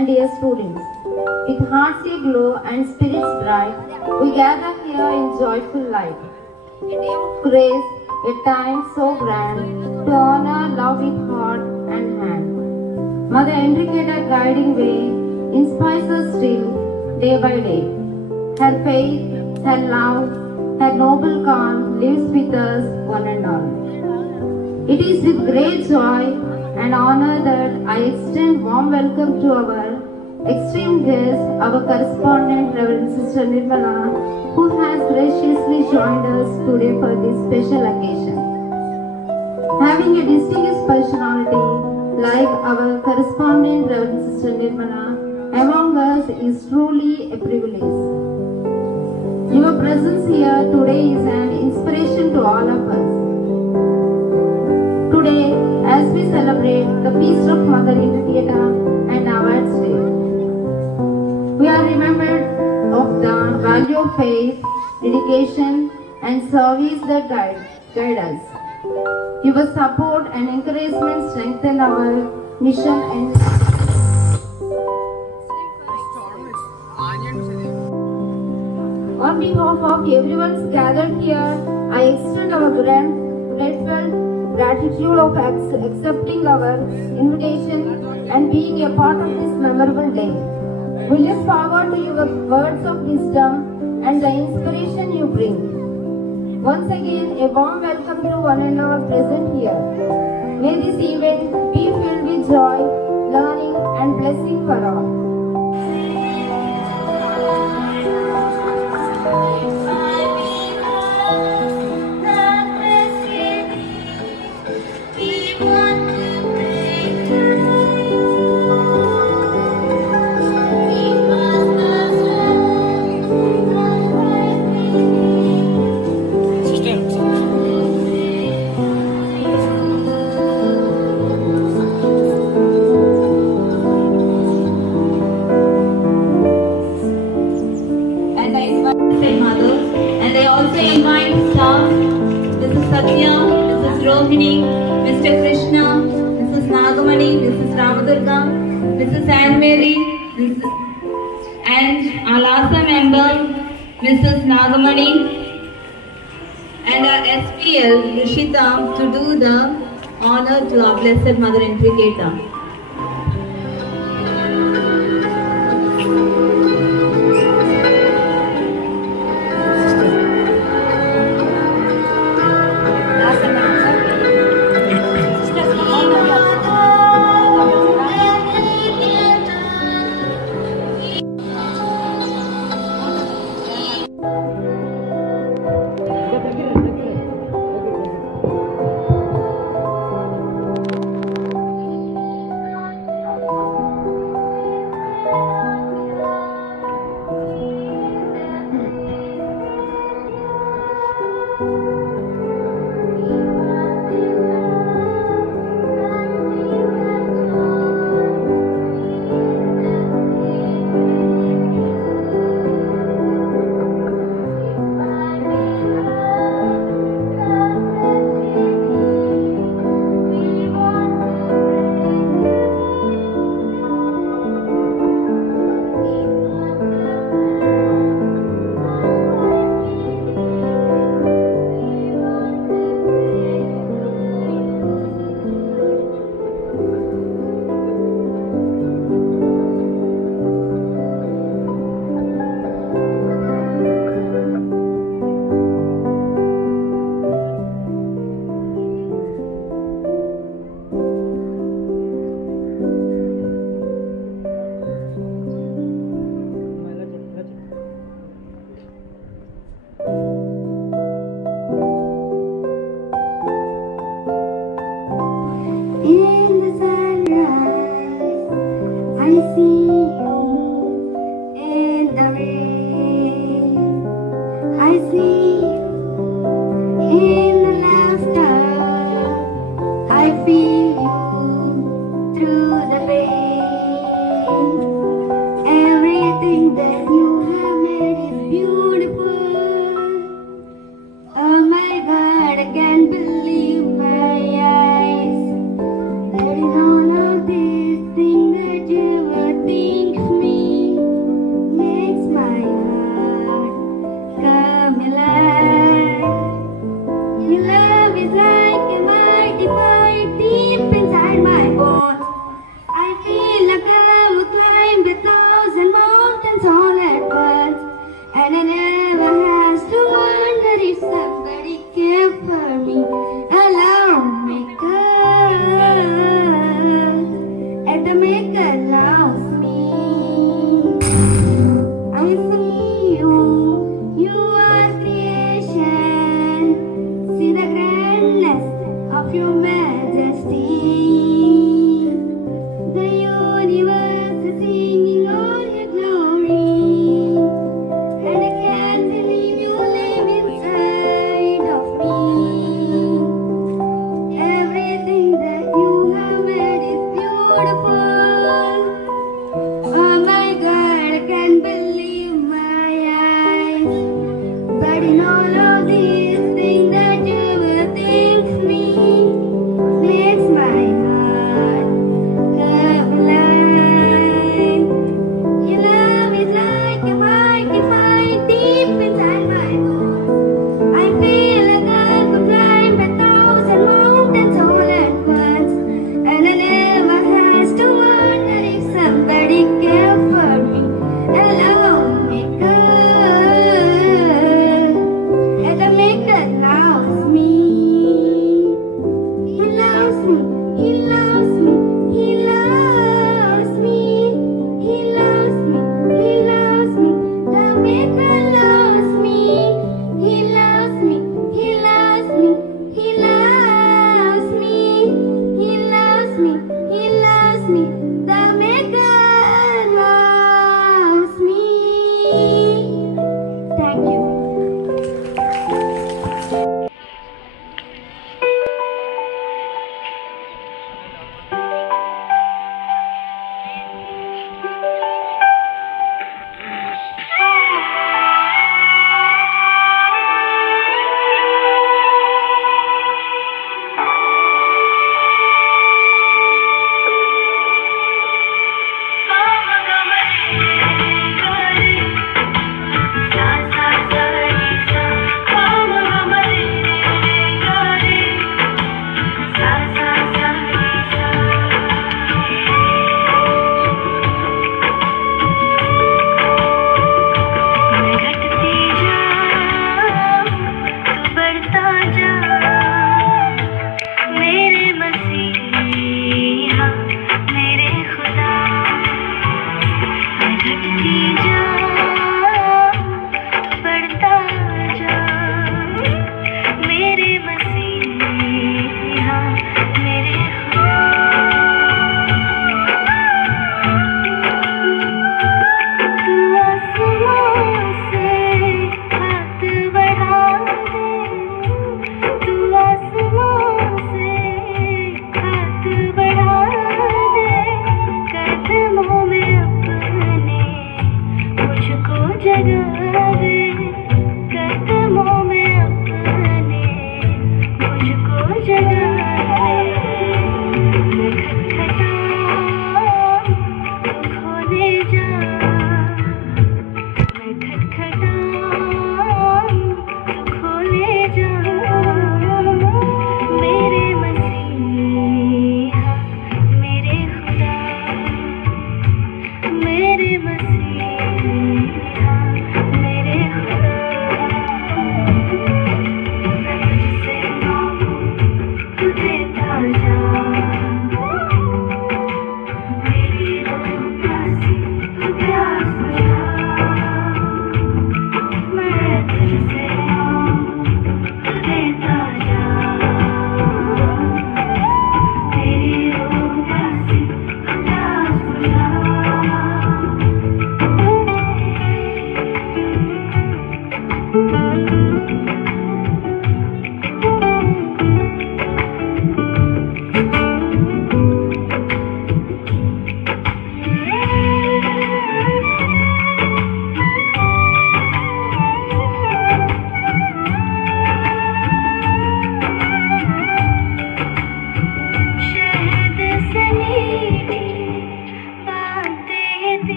and dear students, with hearts aglow and spirits bright, we gather here in joyful light. A day of grace, a time so grand, to honor love with heart and hand. Mother Enriqueta guiding way inspires us still, day by day. Her faith, her love, her noble calm lives with us one and all. It is with great joy and honor that I extend warm welcome to our esteemed guest, our correspondent Reverend Sister Nirmala, who has graciously joined us today for this special occasion. Having a distinguished personality like our correspondent Reverend Sister Nirmala among us is truly a privilege. Your presence here today is an inspiration to all of us. Today, as we celebrate the feast of Mother Enriqueta and Awards Day, we are remembered of the value of faith, dedication, and service that guide us. Your support and encouragement strengthen our mission and on behalf of everyone gathered here, I extend our grateful gratitude of accepting our invitation and being a part of this memorable day. We look forward to your words of wisdom and the inspiration you bring. Once again, a warm welcome to one and all present here. May this event be filled with joy, learning, and blessing for all. Mr. Krishna, Mrs. Nagamani, Mrs. Ramadurga, Mrs. Anne Mary, and our LASA member, Mrs. Nagamani, and our SPL, Rishita, to do the honor to our Blessed Mother Enriqueta.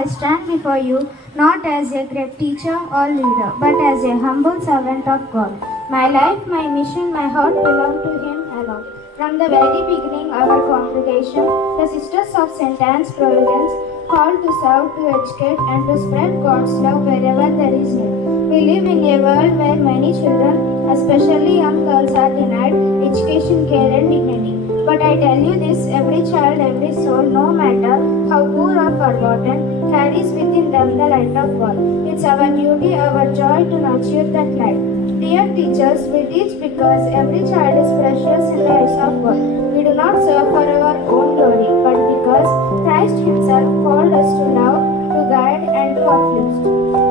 I stand before you not as a great teacher or leader, but as a humble servant of God. My life, my mission, my heart belong to Him alone. From the very beginning, our congregation, the Sisters of St. Anne's Providence, called to serve, to educate, and to spread God's love wherever there is need. We live in a world where many children, especially young girls, are denied education, care, and dignity. But I tell you this, every child, every soul, no matter how poor or forgotten, carries within them the light of God. It's our duty, our joy to nurture that light. Dear teachers, we teach because every child is precious in the eyes of God. We do not serve for our own glory, but because Christ Himself called us to love, to guide, and to uplift.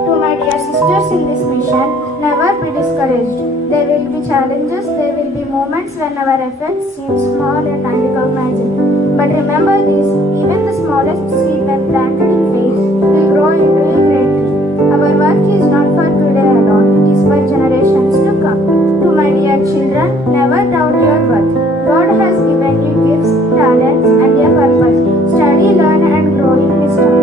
To my dear sisters in this mission, never be discouraged. There will be challenges, there will be moments when our efforts seem small and unrecognizable. But remember this, even the smallest seed when planted in faith will grow into a great tree. Our work is not for today alone, it is for generations to come. To my dear children, never doubt your worth. God has given you gifts, talents, and a purpose. Study, learn, and grow in wisdom.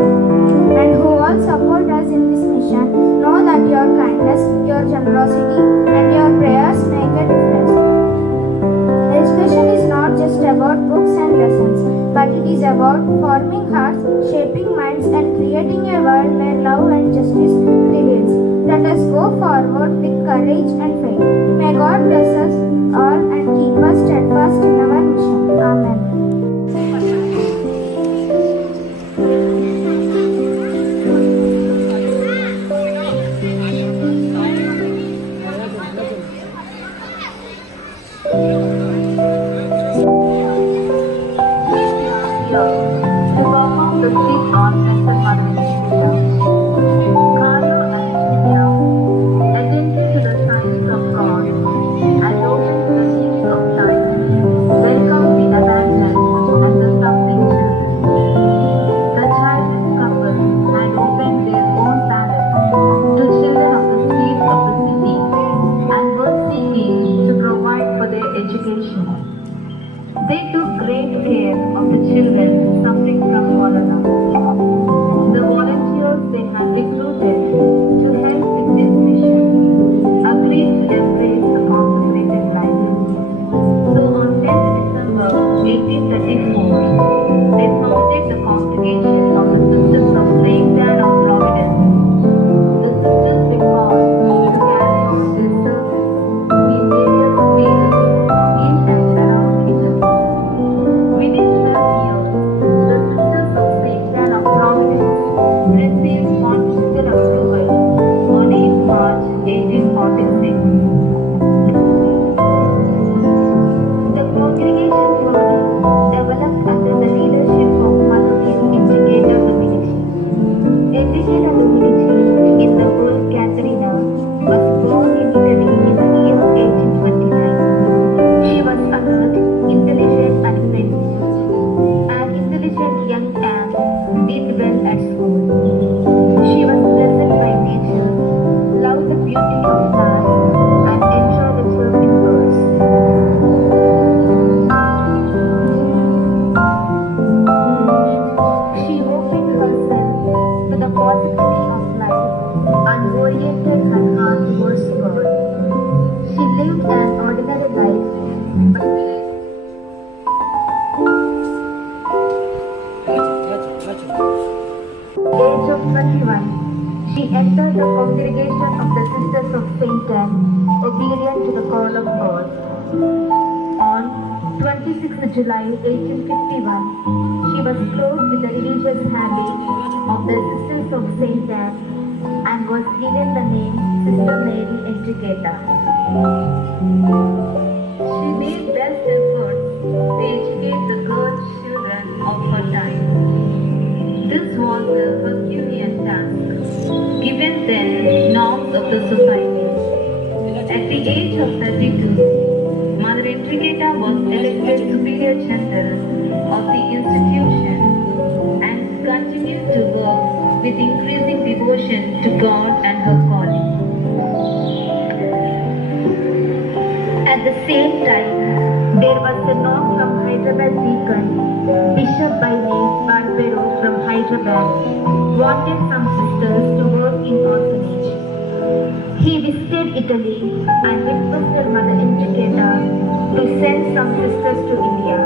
And who all support us in this mission, know that your kindness, your generosity, and your prayers make a difference. Education is not just about books and lessons, but it is about forming hearts, shaping minds, and creating a world where love and justice prevails. Let us go forward with courage and faith. May God bless us all and keep us steadfast in our mission. Amen. They took great care of the children suffering from cholera. The volunteers they had recruited to help with this mission agreed to embrace the consecrated life. So on 10th December 1834, they founded the congregation of the Sisters of St. Anne of Providence. The sisters were called to carry on their service in various fields in and around Italy. at school. She was pleasant by nature, loved the beauty of plants, and enjoyed observing birds. She opened herself to the possibility of life and oriented her heart towards God. She lived an ordinary life, but age of 21, she entered the congregation of the Sisters of Saint Anne, obedient to the call of God. On 26th July 1851, she was clothed with the religious habit of the Sisters of Saint Anne and was given the name Sister Mary Enriqueta. She made best efforts to educate the girl children of her time. This was a Herculean task, given then norms of the society. At the age of 32, Mother Enriqueta was elected Superior General of the institution and continued to work with increasing devotion to God and her calling. At the same time, there was a note from Hyderabad deacon, Bishop by name Barbero from Hyderabad, wanted some sisters to work in orphanage. He visited Italy and requested Mother Enriqueta to send some sisters to India.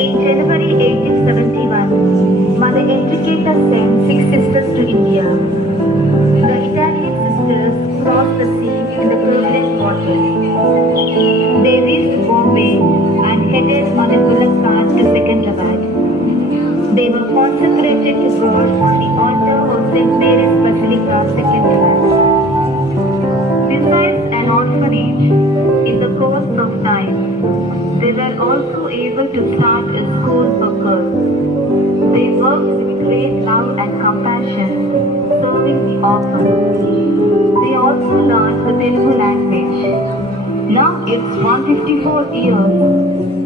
In January 1871, Mother Enriqueta sent 6 sisters to India. The Italian sisters crossed the sea in the turbulent waters. They reached Bombay and headed on a bullock cart to Secunderabad. They were consecrated to God on the altar of St. Mary's Basilica, Secunderabad. Besides an orphanage, in the course of time, they were also able to start a school for girls. They worked with great love and compassion, serving the orphans. They also learned the Telugu language. Now it's 154 years,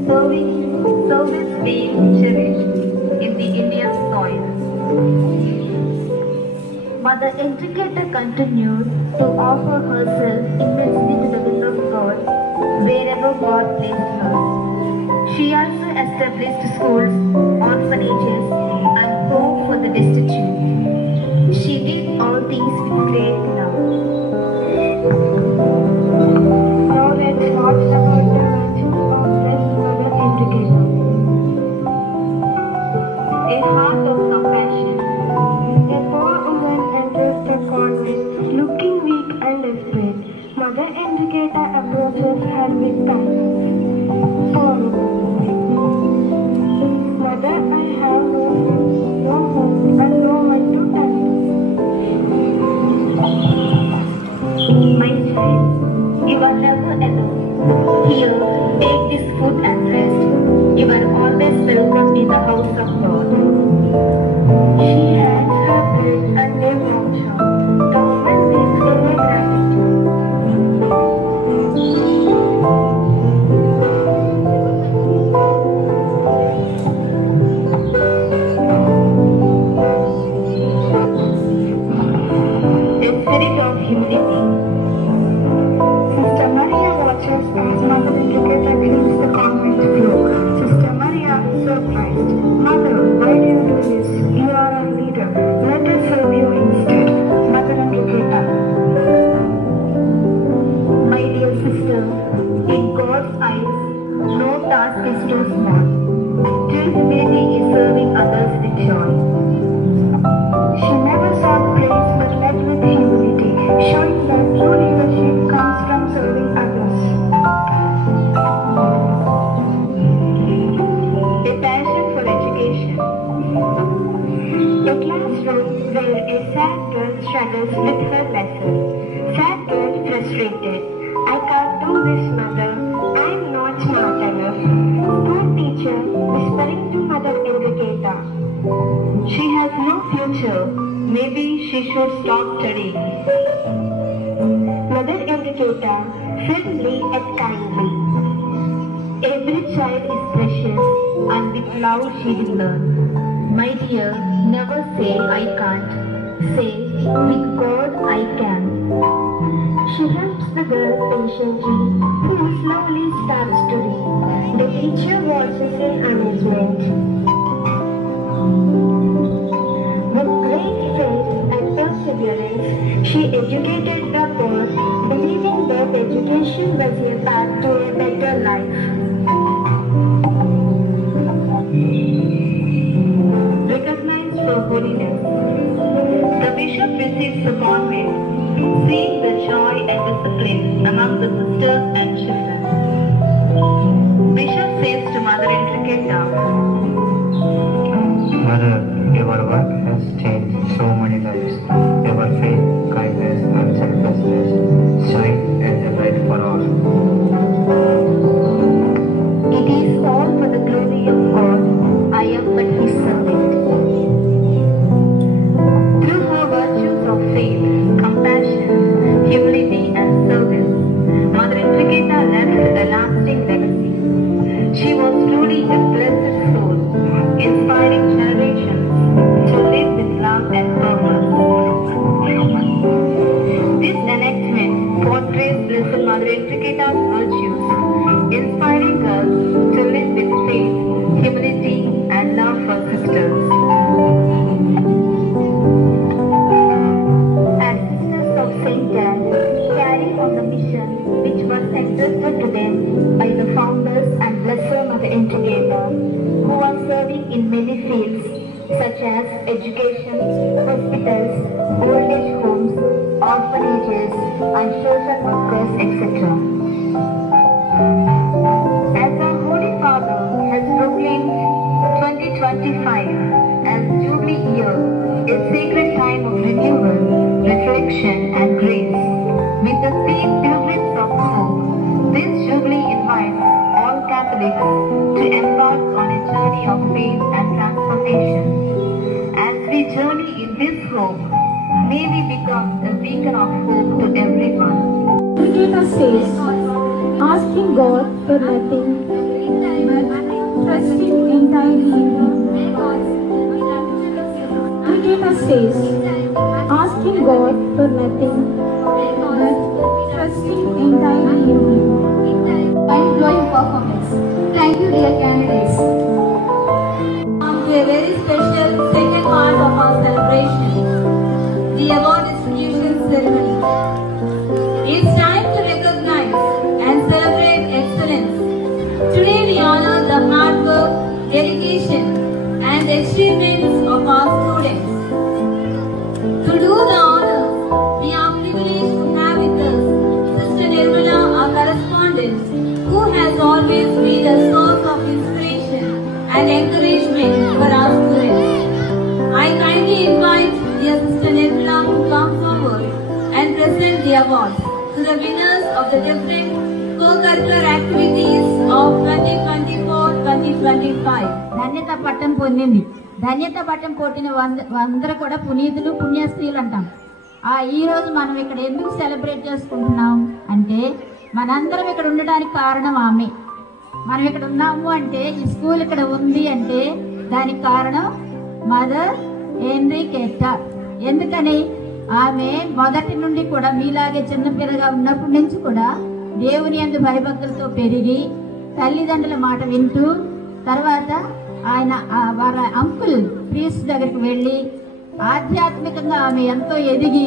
service being cherished in the Indian soil. Mother Enriqueta continued to offer herself immensely to the will of God wherever God placed her. She also established schools, orphanages, and home for the destitute. She did all things with great love. Now let's watch about the virtues of Blessed Mother Enriqueta. A heart of compassion. A poor woman enters the convent, looking weak and desperate. Mother Enriqueta approaches her with kindness. Poor woman. Mother, I have no food, no home, and no one to turn to. My child, you are never alone. Here, take this food and rest. You are always welcome in the house of God. She hands her bread and a voucher. The woman weeps in her gratitude. A spirit of humility. Sister Maria watches as Mother Enriqueta cleans the convent floor. Sister Maria is surprised. Mother, why do you do this? You are our leader. Let us serve you instead. Mother Enriqueta. My dear sister, in God's eyes, no task is too small. True humility is serving others with joy. She never sought praise but led with humility, showing that true leadership comes from serving others. A passion for education. A classroom where a sad girl struggles with her lesson. Sad girl frustrated. I can't do this, mother. I'm not smart enough. Poor teacher whispering to Mother Enriqueta. She has no future. Maybe she should stop studying. Mother Enriqueta, friendly and kindly. Every child is precious, and with love she will learn. My dear, Never say I can't. Say, with God I can. She helps the girl patiently, who slowly starts to read. The teacher watches in amazement. With great faith and perseverance, she educated the poor, believing that education was a path to a better life. Recognized for holiness. The bishop receives the convent, seeing the joy and discipline among the sisters and children. Bishop says to Mother Enriqueta, Mother, your work has changed so many lives. Your faith, kindness, and selflessness shine as a light for all. it is all for the glory of God. I am but His servant. Through her virtues of faith, compassion, humility, and service, Mother Enriqueta left a lasting legacy. She was truly a blessed soul, inspiring generations to live with love and purpose. This enactment portrays Blessed Mother Enriqueta's virtues, inspiring us to live with faith, humility, and love for sisters. As sisters of St. Anne, carrying on the mission which was entrusted to them by the founders and Blessed Mother Enriqueta, who was serving in many fields such as education, hospitals, old age homes, orphanages, and social workers, etc. As our Holy Father has proclaimed 2025 as Jubilee Year, a sacred time of renewal, reflection, and grace, with the theme Pilgrims of Hope, this Jubilee invites all Catholics to embark on a journey of faith and transformation. As we journey in this hope, may we become a beacon of hope to everyone. Enriqueta says, asking God for nothing, but trusting entirely in Him. Enriqueta says, asking God for nothing, but trusting entirely in Him. Mind-blowing performance. Thank you, dear candidates. On to a very special second part of our celebration, the award distribution ceremony. It's time to recognize and celebrate excellence. Today we honor the hard work, dedication, and achievements of our students. To do the honors, we are privileged to have with us Sister Nirmala, our correspondent, who has always been a source of inspiration and encouragement for our students. I kindly invite dear Sister Nirmala to come forward and present the awards to the winners of the different co-curricular activities of 2024-2025. ధన్యత పట్టం పొందింది. ధన్యత పట్టం కొట్టిన అందరూ కూడా పునీతులు, పుణ్యస్త్రీలు అంటాం. ఈ రోజు మనం ఇక్కడ ఎందుకు సెలబ్రేట్ చేసుకుంటున్నాం అంటే, మనందరం ఇక్కడ ఉండడానికి కారణం ఆమె. మనం ఇక్కడ ఉన్నాము అంటే, ఈ స్కూల్ ఇక్కడ ఉంది అంటే దానికి కారణం మదర్ ఎన్రికెటా. ఎందుకని? ఆమె మొదటి నుండి కూడా మీలాగే చిన్నపిల్లగా ఉన్నప్పటి నుంచి కూడా దేవుని యందు భయభక్తులతో పెరిగి, తల్లిదండ్రుల మాట వింటూ, తర్వాత ఆయన వారి అంకుల్ ప్రీస్ట్ దగ్గరికి వెళ్ళి ఆధ్యాత్మికంగా ఆమె ఎంతో ఎదిగి,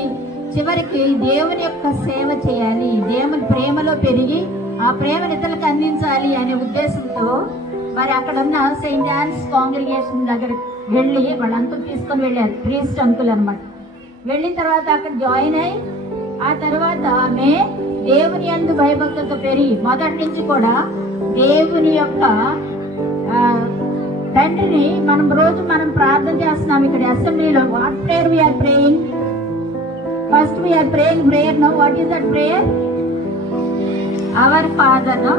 చివరికి దేవుని యొక్క సేవ చేయాలి, దేవుని ప్రేమలో పెరిగి ఆ ప్రేమను ఇతరులకు అందించాలి అనే ఉద్దేశంతో మరి అక్కడ ఉన్న సెయింట్ ఆన్స్ కాంగ్రిగేషన్ దగ్గరికి వెళ్ళి వాళ్ళ అంకుల్ తీసుకొని వెళ్ళారు, ప్రీస్ట్ అంకుల్ అన్నమాట. వెళ్ళిన తర్వాత అక్కడ జాయిన్ అయి, ఆ తర్వాత ఆమె దేవుని యందు భయభక్తులతో పెరిగి మొదటి నుంచి కూడా దేవుని యొక్క తండ్రిని మనం ప్రార్థన చేస్తున్నాం ఇక్కడ అసెంబ్లీలో. What prayer we're praying? First we're praying prayer. No, what is that prayer? Our father. No,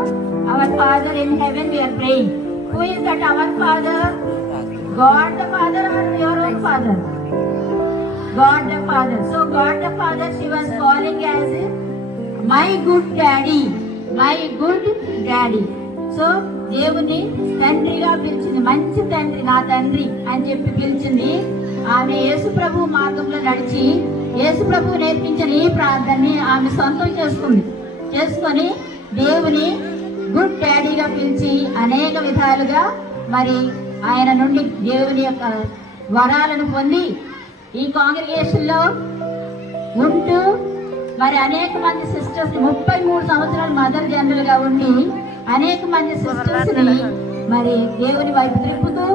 our father in heaven we're praying. Who is that our father? God the father or your own father? God the Father. So God the Father she was calling as my good daddy, my good daddy. So దేవుని తండ్రిగా పిలిచింది, మంచి తండ్రి, నా తండ్రి అని చెప్పి పిలిచింది. ఆమె యేసు ప్రభు మార్గంలో నడిచి యేసు ప్రభు నేర్పించిన ఈ ప్రార్థనని ఆమె సొంతం చేసుకొని దేవుని గుడ్ డాడీగా పిలిచి అనేక విధాలుగా మరి ఆయన నుండి దేవుని యొక్క వరాలను పొంది ఈ కాంగ్రిగేషన్ లో ఉంటూ మరి అనేక మంది సిస్టర్స్ 33 సంవత్సరాలు మదర్ జనరల్ గా ఉండి అనేక మంది సిస్టర్స్ ని మరి దేవుని వైపు తిప్పుతూ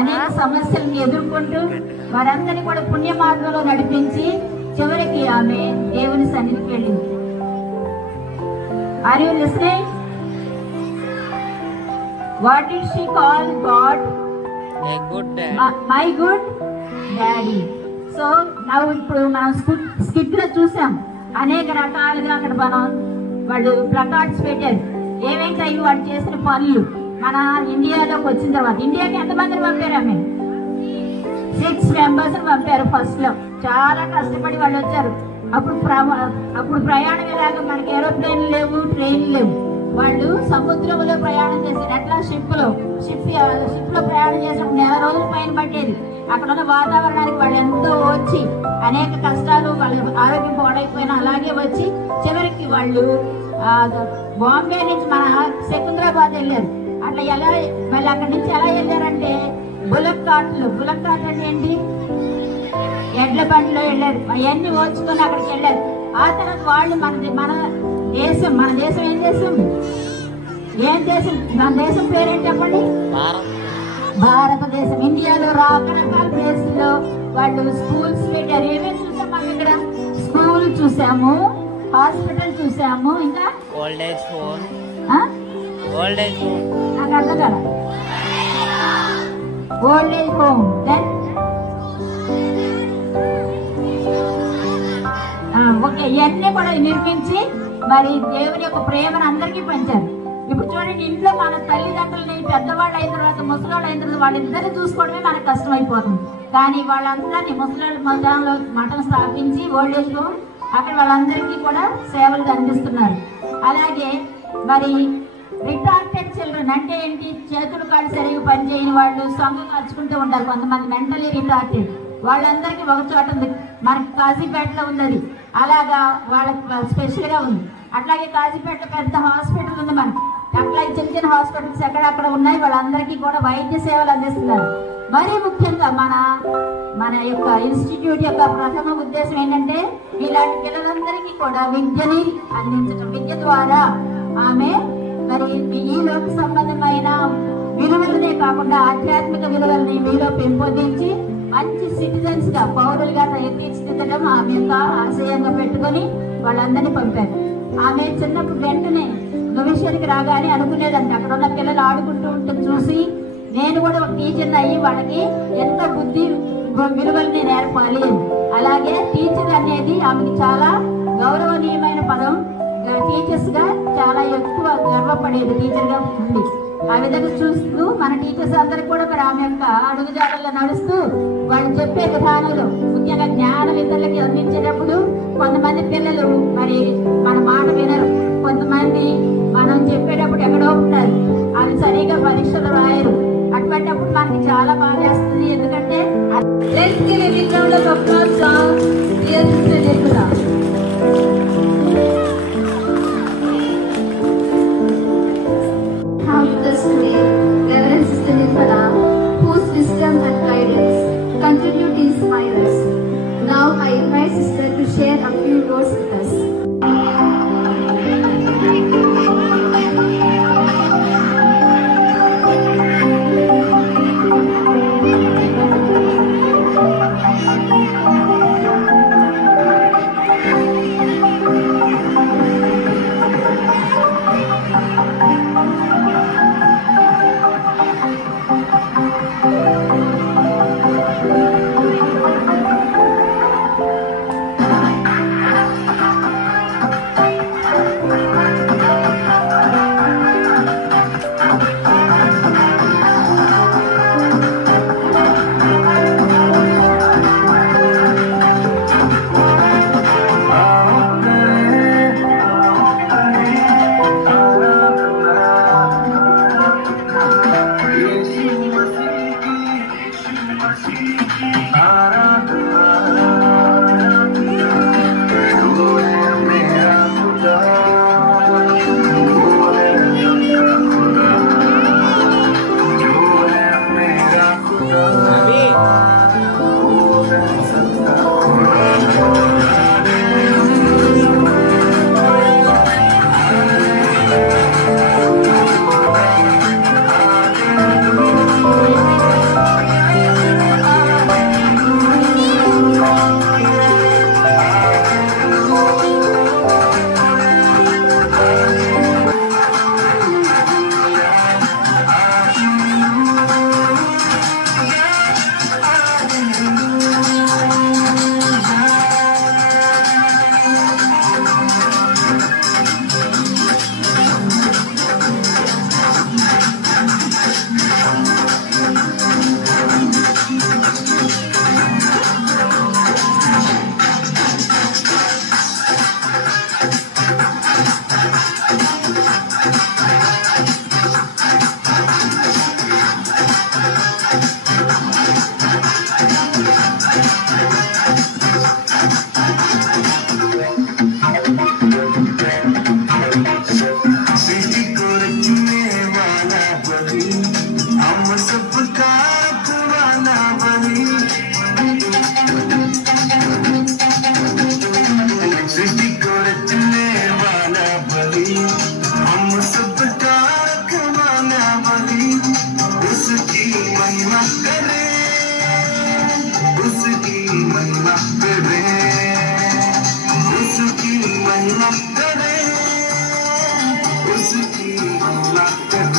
అనేక సమస్యలను ఎదుర్కొంటూ వారందరినీ కూడా పుణ్య మార్గంలో నడిపించి చివరికి ఆమె దేవుని సన్నిధికి వెళ్ళింది. Are you listening? What did she call God? A good dad. My good daddy. So now ఇప్పుడు మనం స్కిట్ లో చూసాం అనేక రకాలుగా అక్కడ వాళ్ళు ప్లకార్డ్స్ పెట్టారు. ఏమేంటాయి వాళ్ళు చేసిన పనులు. మన ఇండియాలోకి వచ్చిన తర్వాత ఇండియాకి ఎంతమందిని పంపారు? ఆమె 6 మెంబర్స్ పంపారు. ఫస్ట్ లో చాలా కష్టపడి వాళ్ళు వచ్చారు. అప్పుడు ప్రయాణం ఎలాగ మనకి ఏరోప్లేన్లు లేవు, ట్రైన్లు లేవు. వాళ్ళు సముద్రంలో ప్రయాణం చేశారు. ఎట్లా షిప్ లో ప్రయాణం చేసినప్పుడు 4 రోజుల పైన పట్టేది. అక్కడ ఉన్న వాతావరణానికి వాళ్ళు ఎంతో వచ్చి అనేక కష్టాలు, వాళ్ళ ఆరోగ్యం పాడైపోయినా అలాగే వచ్చి చివరికి వాళ్ళు బాంబే నుంచి మన సికింద్రాబాద్ వెళ్ళారు. అట్లా ఎలా మళ్ళీ అక్కడి నుంచి ఎలా వెళ్ళారంటే బుల్లక్ కార్ట్ అంటే ఏంటి, ఎడ్ల బండిలో వెళ్ళారు. అవన్నీ ఓచుకొని అక్కడికి వెళ్ళారు. ఆ తర్వాత వాళ్ళు మన దేశం ఏం దేశం మన దేశం పేరేంటి చెప్పండి? భారతదేశం. ఇండియాలో రకరకాల ప్లేసుల్లో వాళ్ళు స్కూల్స్ పెట్టారు. ఏమేమి చూసాం మనం ఇక్కడ? స్కూల్ చూసాము, హాస్పిటల్ చూసాము, ఇంకా ఓల్డ్ ఏజ్ హోమ్. నాకు అర్థం కదా. Old age home, then okay, ఇవన్నీ కూడా నిర్మించి మరి దేవుని యొక్క ప్రేమను అందరికీ పంచారు. ఇప్పుడు చూడండి, ఇంట్లో మన తల్లిదండ్రులని పెద్దవాళ్ళు అయిన తర్వాత ముసలాళ్ళు అయిన తర్వాత వాళ్ళిద్దరిని చూసుకోవడమే మనకు కష్టం అయిపోతుంది. కానీ వాళ్ళందరినీ ముసలాళ్ళు మఠం స్థాపించి ఓల్డ్ ఏజ్ హోమ్ అక్కడ వాళ్ళందరికీ కూడా సేవలు అందిస్తున్నారు. అలాగే మరి రిటార్టెడ్ చిల్డ్రన్ అంటే ఏంటి? చేతులు కాళ్ళు సరిగ్గా పనిచేయని వాళ్ళు సొంగ కాల్చుకుంటూ ఉంటారు. కొంతమంది మెంటలీ రిటార్టెడ్ వాళ్ళందరికీ ఒక చోట ఉంది. మనకి కాజీపేటలో ఉంది అది. అలాగా వాళ్ళకి స్పెషల్గా ఉంది. అట్లాగే కాజీపేట పెద్ద హాస్పిటల్ ఉంది మనకి. అట్లాగే చిన్న హాస్పిటల్స్ ఎక్కడక్కడ ఉన్నాయి. వాళ్ళందరికీ కూడా వైద్య సేవలు అందిస్తున్నారు. మరీ ముఖ్యంగా మన యొక్క ఇన్స్టిట్యూట్ యొక్క ప్రథమ ఉద్దేశం ఏంటంటే ఇలాంటి పిల్లలందరికీ కూడా విద్యని అందించడం. విద్య ద్వారా ఆమె మరి ఈ లోక సంబంధమైన విలువలనే కాకుండా ఆధ్యాత్మిక విలువలని మీలో పెంపొందించి మంచి సిటిజన్స్ గా, పౌరులుగా తీర్చిదిద్దడం ఆమె యొక్క ఆశయంగా పెట్టుకొని వాళ్ళందరినీ పంపారు. ఆమె చిన్నప్పుడు వెంటనే భవిష్యత్తుకి రాగానే అనుకునేదంటే అక్కడ ఉన్న పిల్లలు ఆడుకుంటూ ఉంటే చూసి నేను కూడా ఒక టీచర్ అయ్యి వాళ్ళకి ఎంత బుద్ధి విలువల్ని నేర్పాలి. అలాగే టీచర్ అనేది ఆమెకి చాలా గౌరవనీయమైన పదం. టీచర్స్ గా చాలా ఎక్కువ గర్వపడేది టీచర్ గా ఉంది. ఆ విధంగా చూస్తూ మన టీచర్స్ అందరికి కూడా మరి ఆమె యొక్క అడుగుజాడల్లో నడుస్తూ వాళ్ళు చెప్పే విధానంలో ముఖ్యంగా జ్ఞానం ఇతరులకి అందించేటప్పుడు కొంతమంది పిల్లలు మరి మన మాట వినరు. కొంతమంది మనం చెప్పేటప్పుడు ఎక్కడో ఉంటారు, అది సరిగా పరీక్షలు రాయరు. అటువంటిప్పుడు మనకి చాలా బాధ వేస్తుంది. ఎందుకంటే Reverend Sister Nirmala, whose wisdom and guidance continue to inspire us. Now I invite Sister to share a few words with us. महिमा करे, उसकी महिमा करे, उसकी महिमा करे, उसकी महिमा करे।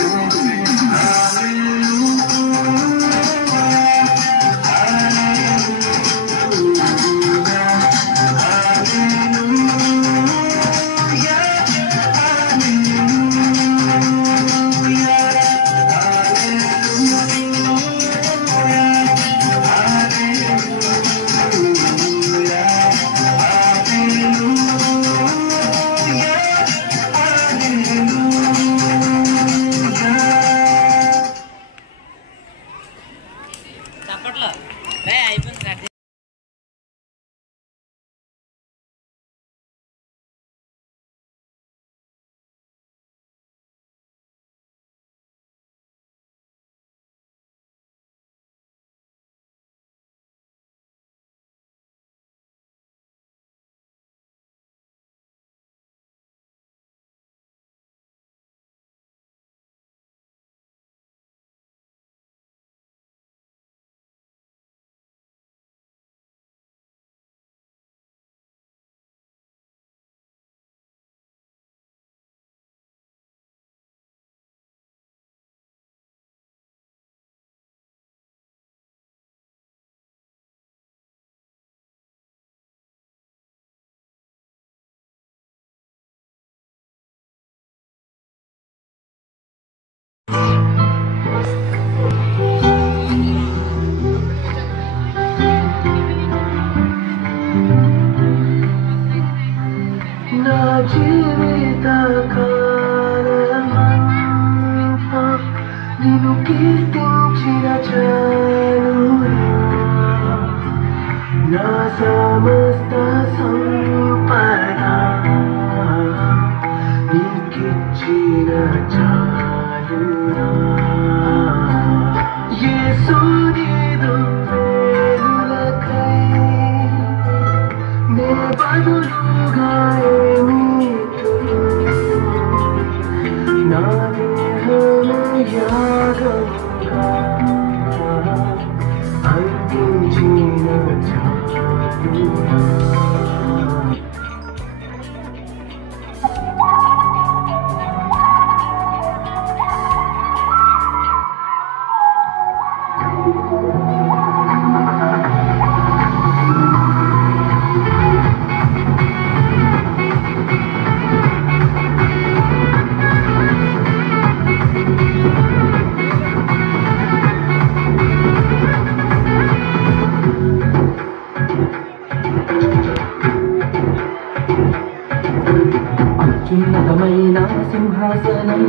అత్యున్నతమైన సింహాసనం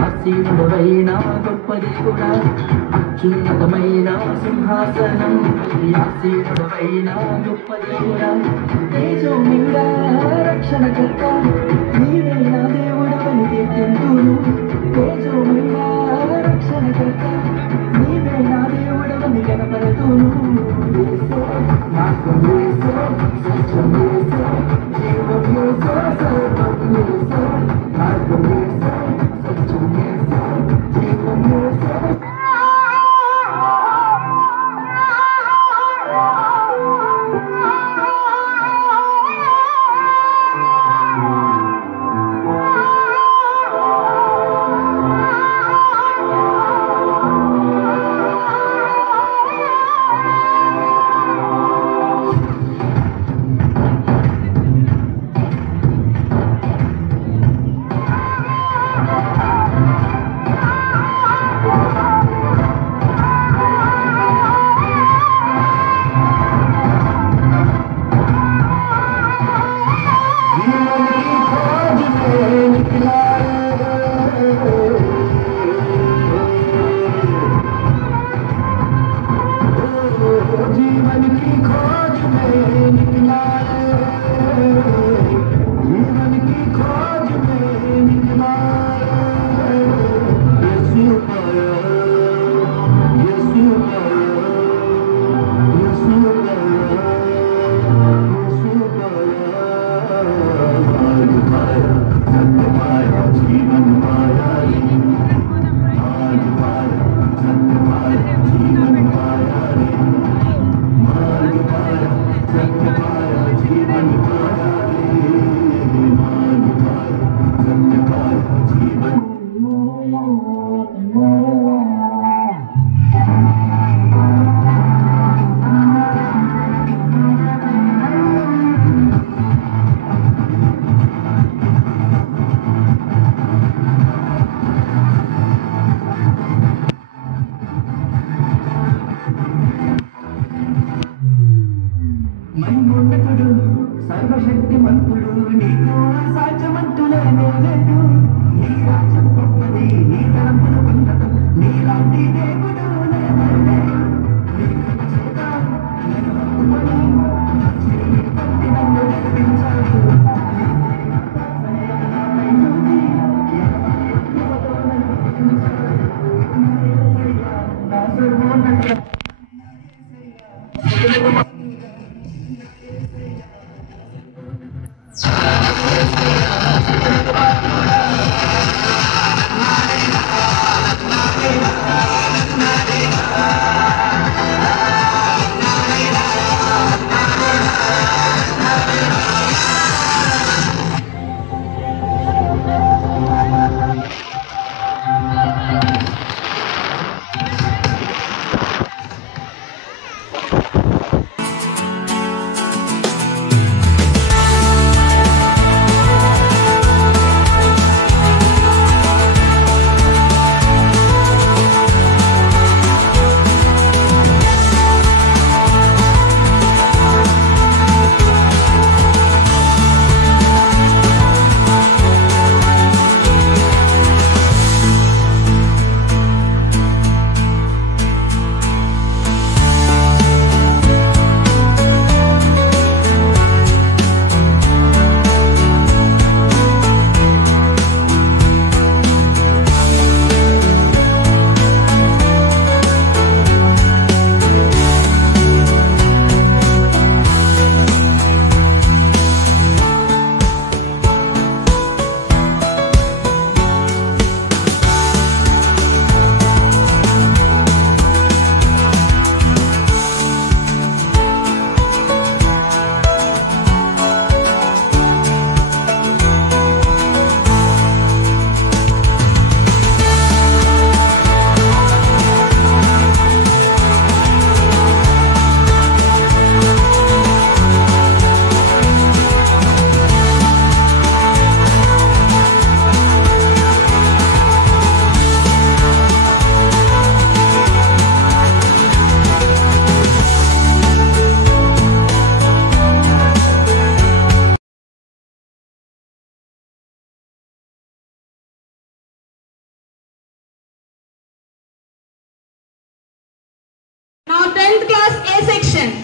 ఆసీనుడవైన గొప్ప దేవుడా, అత్యున్నతమైన సింహాసనం ఆసీనుడవైన గొప్ప దేవుడా, తేజోమయుడా రక్షణకర్త నీవే నా దేవుడవని కీర్తింతును, తేజోమయుడా రక్షణకర్త నీవే నా దేవుడవని కనపరతును. మార్గం యేసే, సత్యం యేసే, జీవం యేసే, సర్వం యేసే, మార్గం యేసే, సత్యం యేసే, జీవం యేసే. class A section.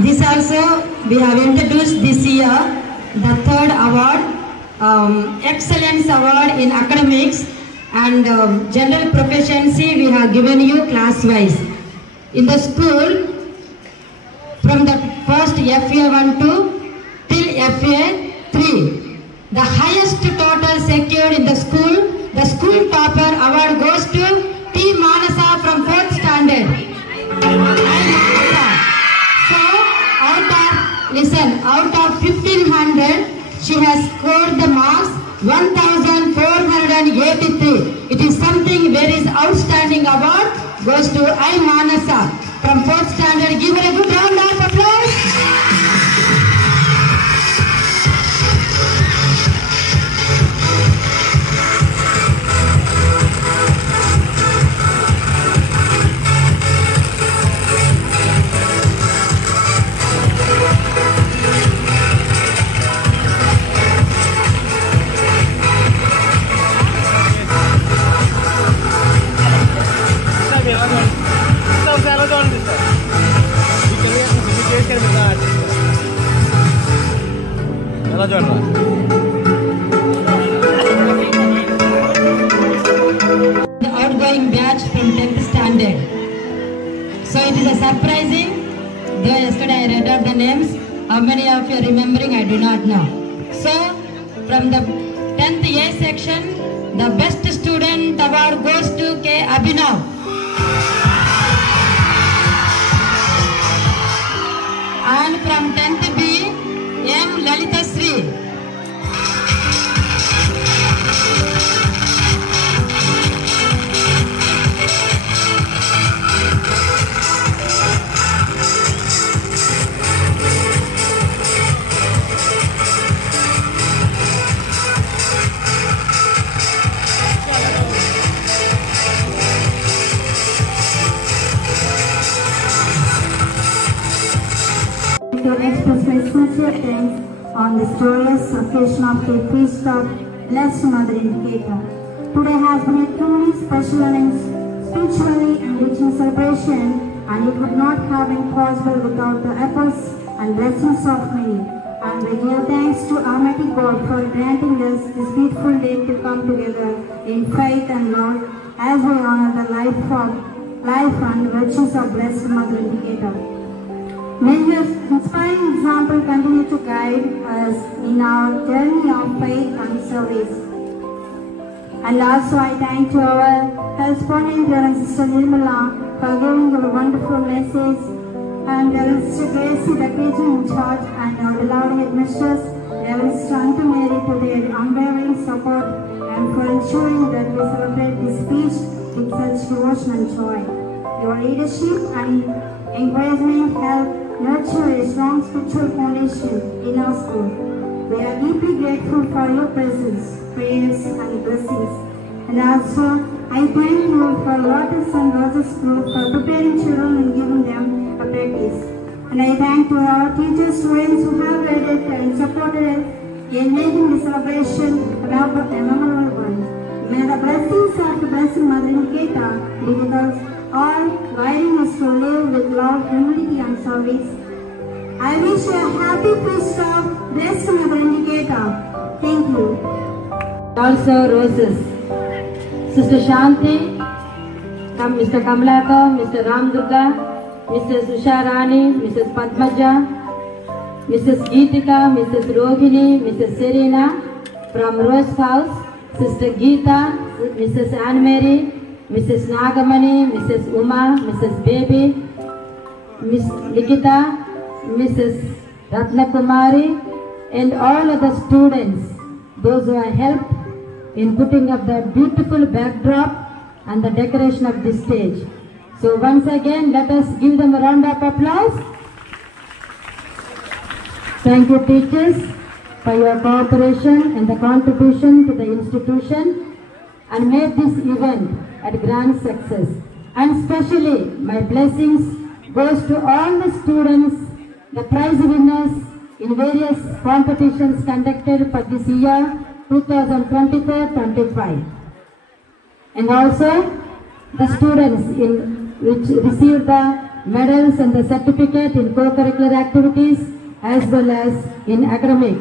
This also we have introduced this year the third award, Excellence Award in Academics and General Proficiency. We have given you class-wise. In the school, from the first FA1 till FA3, the highest total secured in the school topper award goes to T. Manasa from 4th standard. Out of 1500, she has scored the marks 1483. It is something very outstanding award goes to I. Manasa from 4th standard. Give her a good round of applause. The outgoing batch from 10th standard. So it is a surprising, though yesterday I read out the names, how many of you are remembering I do not know. So from the 10th A section, the best student award goes to K. Abhinav. And from 10th B, M. Lalita Sri. To express my sincere thanks on this joyous occasion of the feast of Blessed Mother Indicator. Today has been a truly special and spiritually enriching celebration, and it would not have been possible without the efforts and blessings of many. And we give thanks to Almighty God for granting us this beautiful day to come together in faith and love as we honor the life and virtues of Blessed Mother Indicator. May your inspiring example continue to guide us in our journey of faith and service. And also I thank to our correspondent Reverend Sister Nirmala for giving a wonderful message, and Reverend Sister Gracie, the teaching in charge, and our beloved headmistress, Reverend Sister Auntie Mary, to their unwavering support and for ensuring that we celebrate this feast with such devotion and joy. Your leadership and encouragement help nurture a strong spiritual foundation in our school. We are deeply grateful for your presence, prayers and blessings. And also, I thank you for Lotus and Roses Group for preparing children and giving them a practice. And I thank to our teachers, students who have guided and supported us in making the celebration a memorable one. May the blessings of the Blessed Mother Indicator be with us all, guiding us to live with love, humility and service. I wish you a happy feast of Blessed Mother Indicator. Thank you. Also roses. Sister Shanti, Mr. Kamalaka, Mr. Ram Durga, Mrs. Usharani, Mrs. Padmaja, Mrs. Geetika, Mrs. Rohini, Mrs. Serena from Rose House, Sister Geeta, Mrs. Anne Mary, Mrs. Nagamani, Mrs. Uma, Mrs. Baby, Miss Likita, Mrs. Ratnakumari, and all other students, those who have helped in putting up the beautiful backdrop and the decoration of this stage. So once again, let us give them a round of applause. Thank you, teachers, for your cooperation and the contribution to the institution and made this event a grand success. And especially my blessings goes to all the students, the prize winners in various competitions conducted for this year 2024-25. And also the students which received the medals and the certificate in co-curricular activities as well as in academic.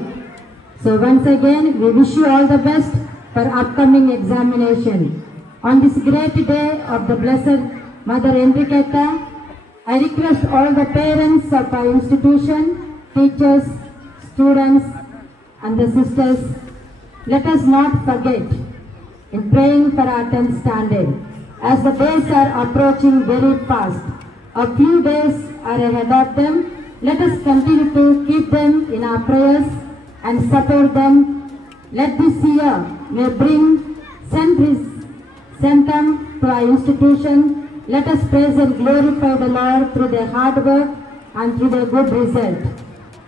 So once again, we wish you all the best for upcoming examination. On this great day of the Blessed Mother Enriqueta, I request all the parents of our institution, teachers, students and the sisters, let us not forget in praying for our 10th standard. As the days are approaching very fast, a few days are ahead of them. Let us continue to keep them in our prayers and support them. Let this year may bring centum to our institution. Let us praise and glorify the Lord through their hard work and through their good result.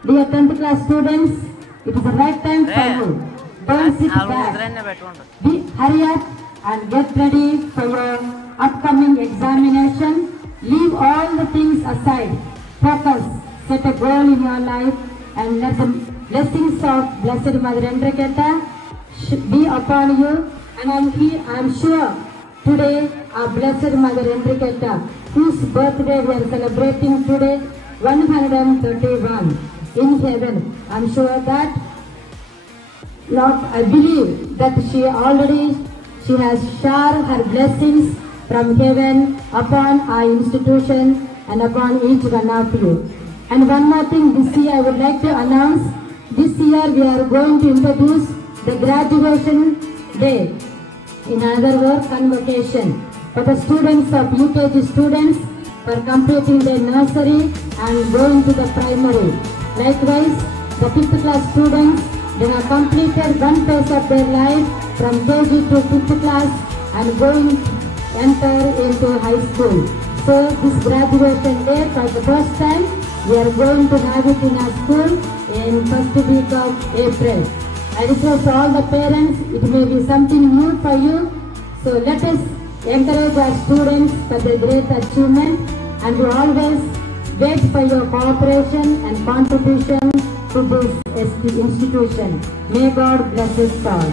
Dear 10th class students, it is the right time for you. Don't sit back. Hurry up and get ready for your upcoming examination. Leave all the things aside. Focus. Set a goal in your life and let the blessings of Blessed Mother Enriqueta be upon you. And I am sure today our Blessed Mother Enriqueta, whose birthday we are celebrating today, 131 in heaven. I am sure that, Lord, I believe that she has showered her blessings from heaven upon our institution and upon each one of you. And one more thing, this year I would like to announce, this year we are going to introduce the graduation day. In other words, convocation for the students of UKG students for completing their nursery and going to the primary. Likewise, the 5th class students, they have completed one phase of their life from KG to 5th class and enter into high school. So this graduation day for the first time, we are going to have it in our school in first week of April. I request all the parents, it may be something new for you. So let us encourage our students for their great achievement and we always wait for your cooperation and contribution to this institution. May God bless us all.